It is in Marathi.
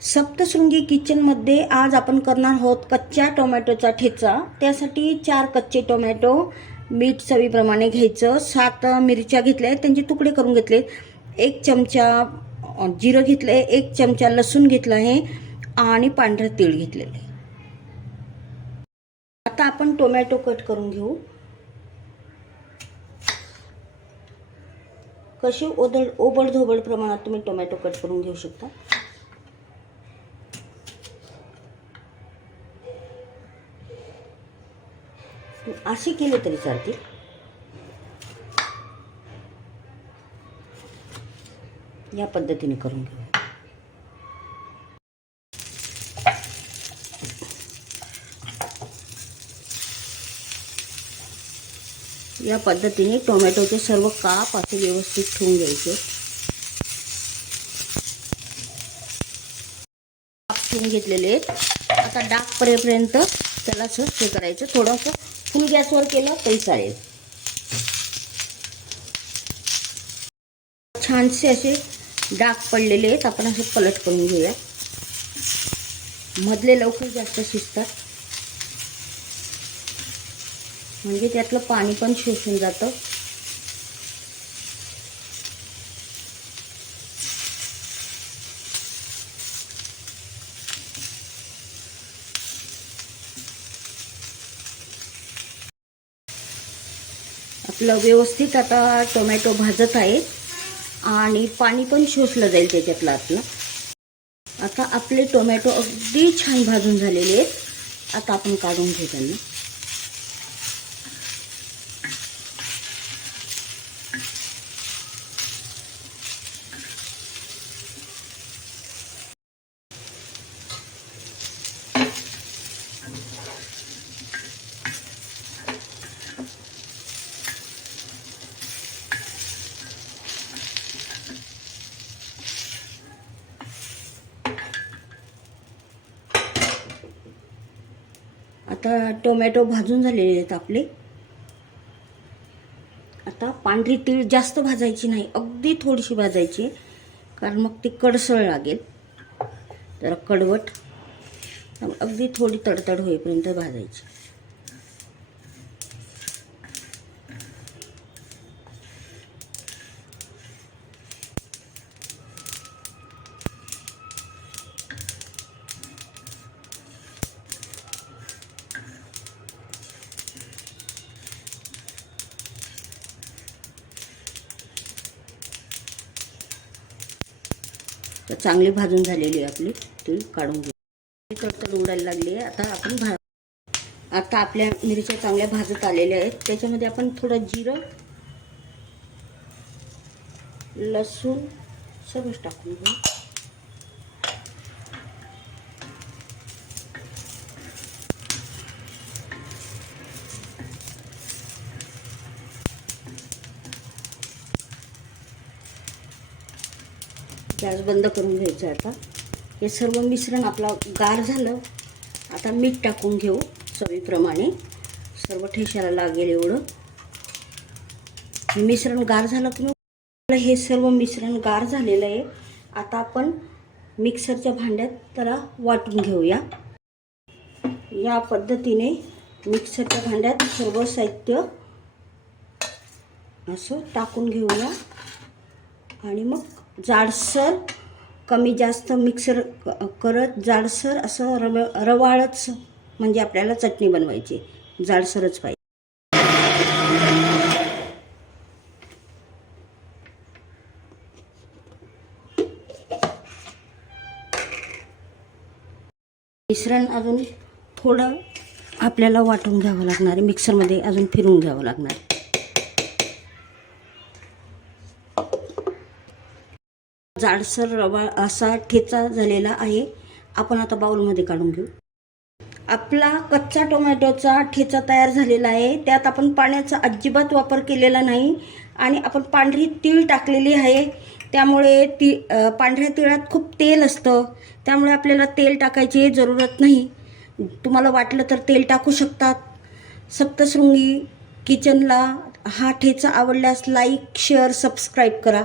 सप्तशृंगी किचनमध्ये आज आपण करणार आहोत कच्च्या टोमॅटोचा ठेचा. त्यासाठी चार कच्चे टोमॅटो मीठ चवीप्रमाणे घ्यायचं. सात मिरच्या घेतल्या आहेत. त्यांचे तुकडे करून घेतले एक चमचा जिरं घेतलं आहे. एक चमचा लसूण घेतला आहे. आणि पांढरं तीळ घेतलेलं आहे. आता आपण टोमॅटो कट करून घेऊ. कसे ओदळ ओबडधोबड प्रमाणात तुम्ही टोमॅटो कट करून घेऊ शकता. असे केले तरी चालतील या पद्धतीने करून घेऊ. या पद्धतीने टोमॅटोचे सर्व काप असे व्यवस्थित ठेवून घ्यायचे. काप ठेवून घेतलेले आहेत. आता डाग परेपर्यंत त्याला असं हे करायचं. थोडंसं फुल गॅसवर केलं तरी चालेल. छानसे असे डाग पडलेले आहेत. आपण असे पलट करून घेऊया. मधले लवकर जास्त शिजतात. म्हणजे त्यातलं पाणी पण शोषून जातं. आपलं व्यवस्थित आता टोमॅटो भाजत आहे आणि पाणी पण शोषलं जाईल त्याच्यातलं आपलं आता आपले टोमॅटो अगदी छान भाजून झालेले आहेत. आता आपण काढून घेऊ त्यांना. आता टोमॅटो भाजून झालेले आहेत आपले. आता पांढरी तीळ जास्त भाजायची नाही अगदी थोडीशी भाजायची कारण मग ती कडसळ लागेल. जरा कडवट अगदी थोडी तडतड होईपर्यंत भाजायची. तर चांगली भाजून झालेली आहे आपली. ती काढून घेऊ. तडतड उडायला लागली आहे. आता आपण भा आता आपल्या मिरच्या चांगल्या भाजत आलेल्या आहेत. त्याच्यामध्ये आपण थोडं जिरं लसूण सगळंच टाकून घेऊ. गॅस बंद करून घ्यायचं आता. हे सर्व मिश्रण आपलं गार झालं. आता मीठ टाकून घेऊ चवीप्रमाणे. सर्व ठेशाला लागेल एवढं. हे मिश्रण गार झालं की हे सर्व मिश्रण गार झालेलं आहे. आता आपण मिक्सरच्या भांड्यात त्याला वाटून घेऊया. या पद्धतीने मिक्सरच्या भांड्यात सर्व साहित्य असं टाकून घेऊया. आणि मग जाडसर कमी जास्त मिक्सर करत जाडसर असं रव रवाळच म्हणजे आपल्याला चटणी बनवायची. जाडसरच पाहिजे. मिश्रण अजून थोडं आपल्याला वाटून घ्यावं लागणार आहे. मिक्सरमध्ये अजून फिरून घ्यावं लागणार जाडसर रवा असा ठेचा झालेला आहे. आपण आता बाउलमध्ये काढून घेऊ. आपला कच्चा टोमॅटोचा ठेचा तयार झालेला आहे. त्यात आपण पाण्याचा अजिबात वापर केलेला नाही आणि आपण पांढरी तीळ टाकलेली आहे. त्यामुळे ती पांढऱ्या तिळात खूप तेल असतं. त्यामुळे आपल्याला तेल टाकायची जरूरत नाही. तुम्हाला वाटलं तर तेल टाकू शकतात. सप्तशृंगी किचनला हा ठेचा आवडल्यास लाईक शेअर सबस्क्राईब करा.